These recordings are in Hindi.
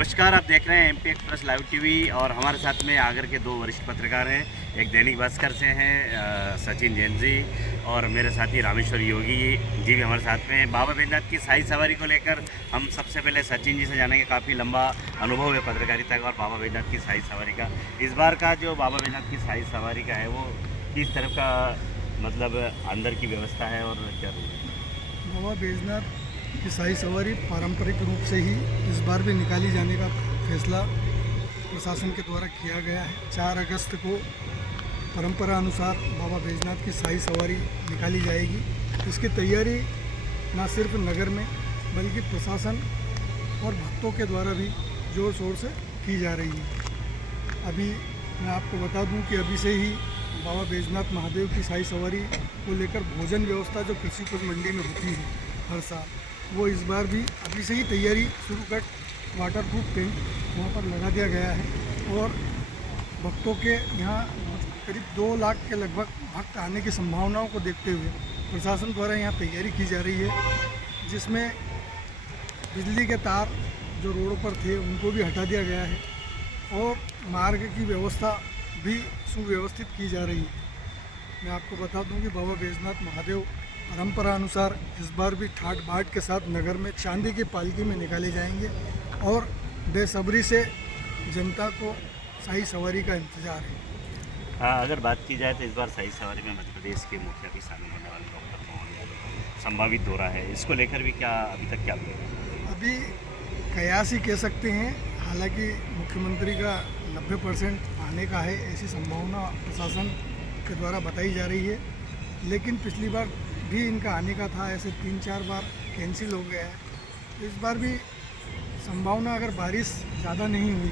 नमस्कार, आप देख रहे हैं एमपी एक्सप्रेस लाइव टीवी और हमारे साथ में आगर के दो वरिष्ठ पत्रकार हैं। एक दैनिक भास्कर से हैं सचिन जैन जी और मेरे साथी रामेश्वर योगी जी भी हमारे साथ में हैं। बाबा बैजनाथ की शाही सवारी को लेकर हम सबसे पहले सचिन जी से जानेंगे। काफ़ी लंबा अनुभव है पत्रकारिता का और बाबा बैजनाथ की शाही सवारी का। इस बार का जो बाबा बैजनाथ की शाही सवारी का है वो किस तरह का मतलब अंदर की व्यवस्था है और क्या रूल है? बाबा बैजनाथ की शाही सवारी पारंपरिक रूप से ही इस बार भी निकाली जाने का फैसला प्रशासन के द्वारा किया गया है। 4 अगस्त को परंपरा अनुसार बाबा बैजनाथ की शाही सवारी निकाली जाएगी। इसकी तैयारी न सिर्फ नगर में बल्कि प्रशासन और भक्तों के द्वारा भी ज़ोर शोर से की जा रही है। अभी मैं आपको बता दूं कि अभी से ही बाबा बैजनाथ महादेव की शाही सवारी को लेकर भोजन व्यवस्था जो कृषि उपज मंडी में होती है हर साल, वो इस बार भी अभी से ही तैयारी शुरू कर वाटर प्रूफ टेंट वहाँ पर लगा दिया गया है और भक्तों के यहाँ करीब 2 लाख के लगभग भक्त आने की संभावनाओं को देखते हुए प्रशासन द्वारा यहाँ तैयारी की जा रही है, जिसमें बिजली के तार जो रोडों पर थे उनको भी हटा दिया गया है और मार्ग की व्यवस्था भी सुव्यवस्थित की जा रही है। मैं आपको बता दूं कि बाबा बैजनाथ महादेव परंपरा अनुसार इस बार भी ठाट बाट के साथ नगर में चांदी की पालकी में निकाले जाएंगे और बेसब्री से जनता को शाही सवारी का इंतजार है। हाँ, अगर बात की जाए तो इस बार शाही सवारी में मध्य प्रदेश के मुखिया भी शामिल होने वाले डॉक्टर मोहन यादव संभावित दौरा है, इसको लेकर भी क्या अभी तक क्या अपडेट है? अभी कयास ही कह सकते हैं, हालांकि मुख्यमंत्री का 90% आने का है ऐसी संभावना प्रशासन के द्वारा बताई जा रही है, लेकिन पिछली बार भी इनका आने का था, ऐसे 3-4 बार कैंसिल हो गया है। तो इस बार भी संभावना अगर बारिश ज़्यादा नहीं हुई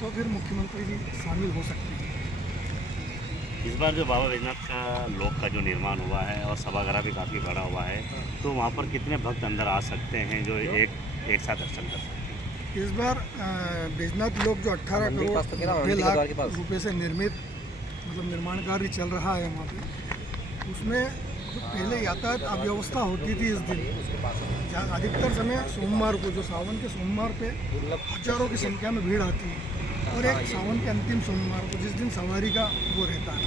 तो फिर मुख्यमंत्री जी शामिल हो सकते हैं। इस बार जो बाबा बैजनाथ का लोक का जो निर्माण हुआ है और सभागार भी काफ़ी बड़ा हुआ है, तो वहाँ पर कितने भक्त अंदर आ सकते हैं जो एक साथ दर्शन कर सकते हैं? इस बार बैजनाथ लोक जो 18 करोड़ 90 लाख रुपये से निर्मित मतलब निर्माण कार्य चल रहा है वहाँ पे, उसमें जो पहले यातायात अव्यवस्था होती थी इस दिन, जहाँ अधिकतर समय सोमवार को, जो सावन के सोमवार पे हजारों की संख्या में भीड़ आती है और एक सावन के अंतिम सोमवार को जिस दिन सवारी का वो रहता है,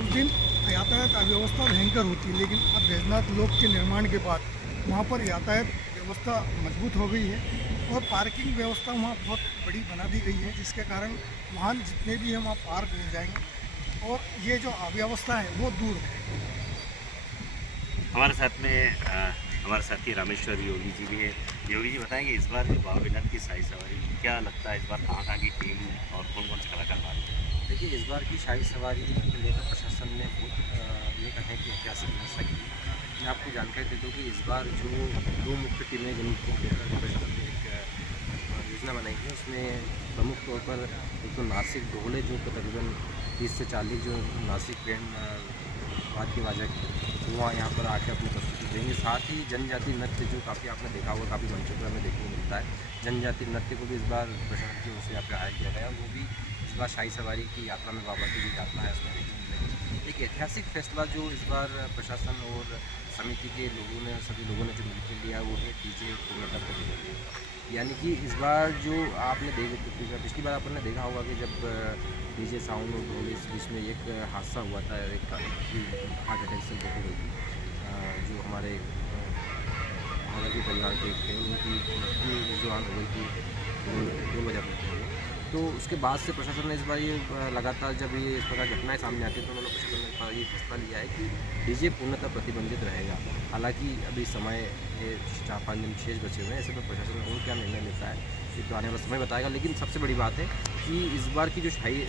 उस दिन यातायात अव्यवस्था भयंकर होती है। लेकिन अब बैजनाथ लोक के निर्माण के बाद वहाँ पर यातायात व्यवस्था मजबूत हो गई है और पार्किंग व्यवस्था वहाँ बहुत बड़ी बना दी गई है, जिसके कारण वाहन जितने भी हैं वहाँ पार्क हो जाएंगे और ये जो अव्यवस्था है वो दूर है। हमारे साथ में हमारे साथी रामेश्वर योगी जी भी है। योगी जी बताएंगे इस बार जो बाबा बैजनाथ की शाही सवारी क्या लगता है, इस बार कहाँ की टीम और कौन कौन से कलाकार भाग रहे हैं? देखिए, इस बार की शाही सवारी को लेकर प्रशासन ने ये कहें कि ऐतिहासिक व्यवस्था की है। मैं आपको जानकारी दे दूँ कि इस बार जो 2 मुख्य टीमें जिनको लेकर प्रशासन ने एक योजना बनाई है, उसमें प्रमुख तौर पर एक तो नासिक ढोले जो तकरीबन 30 से 40 जो नासिक बैंड वाद्य वाजक है वो वहाँ यहाँ पर आके अपनी प्रस्तुति देंगे। साथ ही जनजाति नृत्य जो काफ़ी आपने देखा होगा, काफ़ी मंचों पर हमें देखने को मिलता है, जनजाति नृत्य को भी इस बार प्रशासन की ओर से यहाँ पर आया किया गया। वो भी इस बार शाही सवारी की यात्रा में बाबा की जो यात्रा है उसमें देखने मिलेगी। एक ऐतिहासिक फैसला जो इस बार प्रशासन और समिति के लोगों ने, सभी लोगों ने जो मिलकर लिया वो है डीजे पूर्णतः प्रतिबंधित। यानी कि इस बार जो आपने पिछली बार आपने देखा होगा कि जब डीजे साउंड और ढोल इस बीच में एक हादसा हुआ था, एक हार्ट अटैक से जो हुई थी, जो हमारे हालांकि परिवार के थे उनकी मृत्यु जो हो गई थी 2 वजह पर। तो उसके बाद से प्रशासन ने इस बार ये लगातार जब ये इस प्रकार घटनाएं सामने आती हैं तो उन्होंने प्रशासन ने इस बार ये फैसला लिया है कि डीजे पूर्णतः प्रतिबंधित रहेगा। हालांकि अभी समय ये 4-5 दिन शेष बचे हुए हैं, ऐसे में प्रशासन और क्या निर्णय लेता है ये तो आने वाला समय बताएगा। लेकिन सबसे बड़ी बात है कि इस बार की जो शाही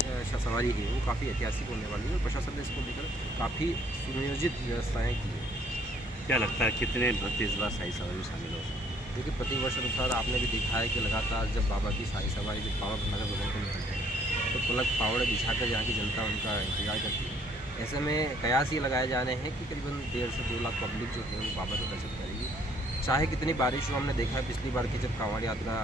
सवारी है वो काफ़ी ऐतिहासिक होने वाली है और प्रशासन ने इसको लेकर काफ़ी सुनियोजित व्यवस्थाएँ की है। क्या लगता है कितने भक्त इस बार शाही सवारी में शामिल हो सकते हैं? देखिए, प्रतिवर्ष अनुसार आपने भी देखा है कि लगातार जब बाबा की शाही सवारी जब बाबा नगर भवन को निकलते हैं तो पलक फावड़े बिछाकर यहाँ की जनता उनका इंतजार करती है। ऐसे में कयास ये लगाए जा रहे हैं कि करीबन 1.5 से 2 लाख पब्लिक जो है वो बाबा के दर्शन करेगी। चाहे कितनी बारिश हो, हमने देखा है पिछली बार की जब कांवड़ यात्रा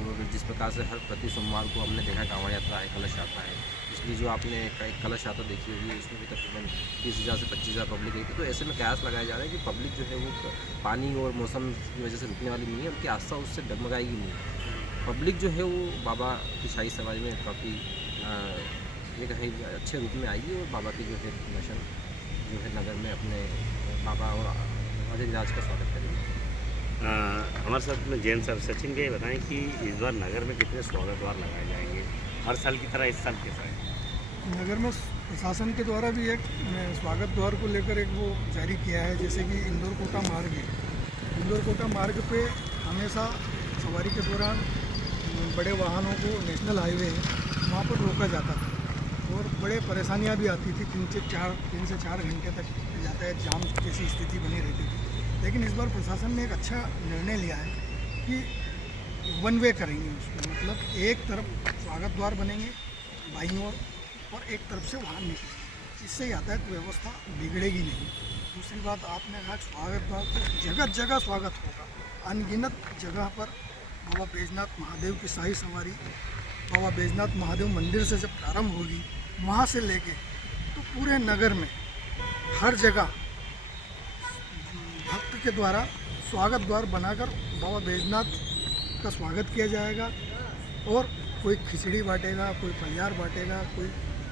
और जिस प्रकार से हर प्रति सोमवार को हमने देखा कांवड़ यात्रा है, कलश यात्रा है, पिछली जो आपने एक कलश यात्रा देखी होगी उसमें भी तकरीबन 20,000 से 25,000 पब्लिक गई थी। तो ऐसे में कयास लगाया जा रहा है कि पब्लिक जो है वो पानी और मौसम की वजह से रुकने वाली नहीं है, उनकी आस्था उससे डगमगाएगी नहीं। पब्लिक जो है वो बाबा की शाही सवारी में काफ़ी ये कहें कि अच्छे रूप में आएगी और बाबा की जो है दर्शन जो है नगर में अपने बाबा और अजयराज का स्वागत करेंगे। हमारे साथ में जैन सर सचिन के बताएं कि इस बार नगर में कितने स्वागत द्वार लगाए जाएंगे, हर साल की तरह इस साल कैसा है? नगर में प्रशासन के द्वारा भी एक स्वागत द्वार को लेकर एक वो जारी किया है, जैसे कि इंदौर कोटा मार्ग है। इंदौर कोटा मार्ग पे हमेशा सवारी के दौरान बड़े वाहनों को, नेशनल हाईवे है वहाँ पर रोका जाता था और बड़े परेशानियाँ भी आती थी। 3 से 4 घंटे तक यातायात जाम जैसी स्थिति बनी रहती थी। लेकिन इस बार प्रशासन ने एक अच्छा निर्णय लिया है कि वन वे करेंगे उसको, मतलब एक तरफ स्वागत द्वार बनेंगे बाईं ओर और एक तरफ से वाहन निकलेंगे, इससे यातायात व्यवस्था बिगड़ेगी नहीं। दूसरी बात आपने कहा स्वागत द्वार तो जगह जगह स्वागत होगा, अनगिनत जगह पर बाबा बैजनाथ महादेव की शाही सवारी बाबा बैजनाथ महादेव मंदिर से जब प्रारंभ होगी, वहाँ से लेके तो पूरे नगर में हर जगह भक्त के द्वारा स्वागत द्वार बनाकर बाबा बैजनाथ का स्वागत किया जाएगा। और कोई खिचड़ी बांटेगा, कोई फलियार बांटेगा, कोई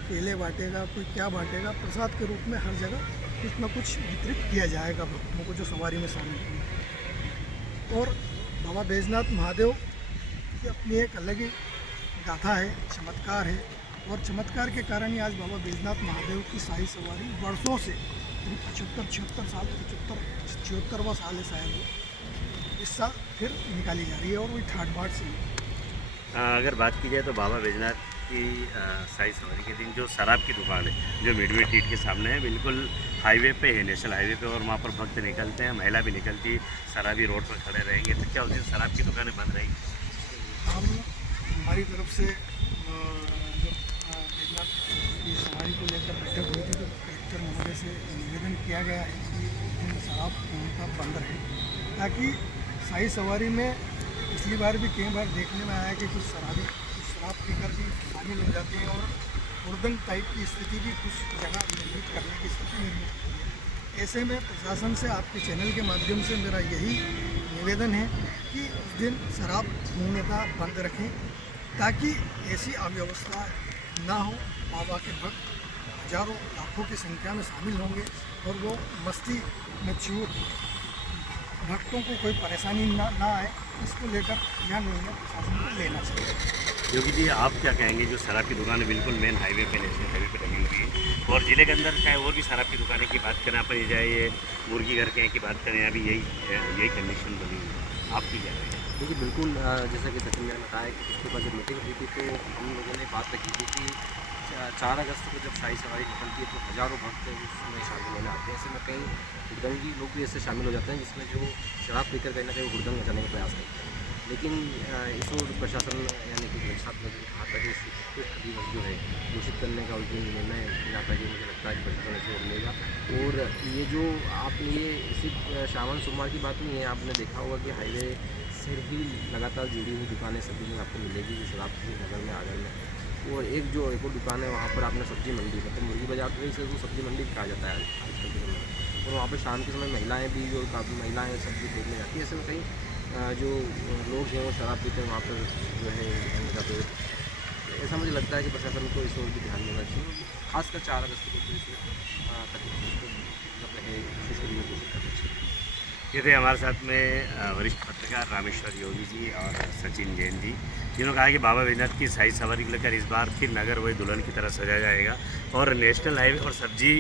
केले बांटेगा, कोई क्या बांटेगा, प्रसाद के रूप में हर जगह कुछ न कुछ वितरित किया जाएगा भक्तों को जो सवारी में शामिल होंगे। और बाबा बैजनाथ महादेव की अपनी एक अलग ही गाथा है, चमत्कार है, और चमत्कार के कारण ही आज बाबा बैजनाथ महादेव की शाही सवारी वर्षों से 75-76 साल 74वां साल है शायद वो, इस साल फिर निकाली जा रही है और वही ठाट बाट से। अगर बात की जाए तो बाबा बैजनाथ की शाही सवारी के दिन जो शराब की दुकान है जो मिडवे टीट के सामने है, बिल्कुल हाईवे पे है, नेशनल हाईवे पे, और वहाँ पर भक्त निकलते हैं, महिला भी निकलती है, शराबी रोड पर खड़े रहेंगे, तो क्या उस दिन शराब की दुकानें बंद रहेंगी? हम हमारी तरफ से जो बैजनाथ की सवारी को लेकर बैठक हुई थी तो कलेक्टर महोदय से निवेदन किया गया है कि इन शराब का बंद रहे, ताकि शाही सवारी में पिछली बार भी कई बार देखने में आया कि कुछ शराबी शराब पीकर भी शामिल हो जाते हैं और हुड़दंग टाइप की स्थिति भी कुछ जगह निर्मित करने की स्थिति निर्मित होती है। ऐसे में प्रशासन से आपके चैनल के माध्यम से मेरा यही निवेदन है कि उस दिन शराब पूर्णतः बंद रखें, ताकि ऐसी अव्यवस्था ना हो। बाबा के भक्त हजारों लाखों की संख्या में शामिल होंगे और वो मस्ती में चूर भक्तों को कोई परेशानी ना आए, इसको लेकर यह निर्णय प्रशासन को लेना चाहिए। योगी जी, आप क्या कहेंगे जो शराब की दुकानें बिल्कुल मेन हाईवे पे, नेशनल हाईवे पे लगी हुई है, और ज़िले के अंदर चाहे और भी शराब की दुकानें की बात करें, पर चाहे ये मुर्गी घर के की बात करें, अभी यही कंडीशन बनी हुई है, आपकी क्या कहेंगे? देखिए बिल्कुल, जैसा कि सचिन ने बताया कि इसके बाद जब मीटिंग हुई थी तो हम लोगों ने बात रखी थी कि 4 अगस्त को जब शाही सवारी निकलती है तो हज़ारों भक्त उसमें शामिल होने आते हैं। ऐसे में कई हुड़दंगी लोग भी ऐसे शामिल हो जाते हैं जिसमें जो शराब पीकर कहीं ना कहीं हुड़दंग मचाने का प्रयास करते हैं। लेकिन इस ओर प्रशासन यानी कि प्रशासन कहा था कि दिवस जो है घोषित करने का उस दिन निर्णय जाता है कि मुझे लगता है कि प्रशासन इसे रोक लेगा। और ये जो आपने ये सिर्फ श्रावण सोमवार की बात नहीं है, आपने देखा होगा कि हाईवे से ही लगातार जुड़ी हुई दुकानें सब्जी में आपको मिलेगी जो शराब की नगर में आगर में। और एक और दुकान है वहाँ पर आपने सब्जी मंडी, मतलब मुर्गी बाजार तो इसे तो सब्जी मंडी कहा जाता है आजकल के समय में। और वहाँ पर शाम के समय महिलाएं भी, जो काफ़ी महिलाएं सब्जी देखने जाती है। ऐसे में कई जो लोग हैं वो शराब पीते हैं वहाँ पर जो है जाते हैं। ऐसा मुझे लगता है कि प्रशासन को इस ओर भी ध्यान देना चाहिए, खासकर 4 अगस्त को तो इसमें ये थे हमारे साथ में वरिष्ठ पत्रकार रामेश्वर योगी जी और सचिन जैन जी, जिन्होंने कहा कि बाबा बैजनाथ की शाही सवारी को लेकर इस बार फिर नगर वही दुल्हन की तरह सजाया जाएगा, और नेशनल हाईवे और सब्जी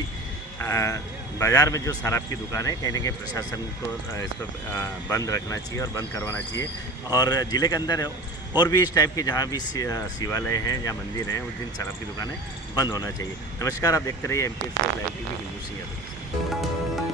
बाज़ार में जो शराब की दुकान है कहीं ना कहीं प्रशासन को इस पर बंद रखना चाहिए और बंद करवाना चाहिए। और ज़िले के अंदर और भी इस टाइप के जहाँ भी शिवालय हैं या मंदिर हैं उस दिन शराब की दुकानें बंद होना चाहिए। नमस्कार, आप देखते रहिए MPS live TV Hindu Singh.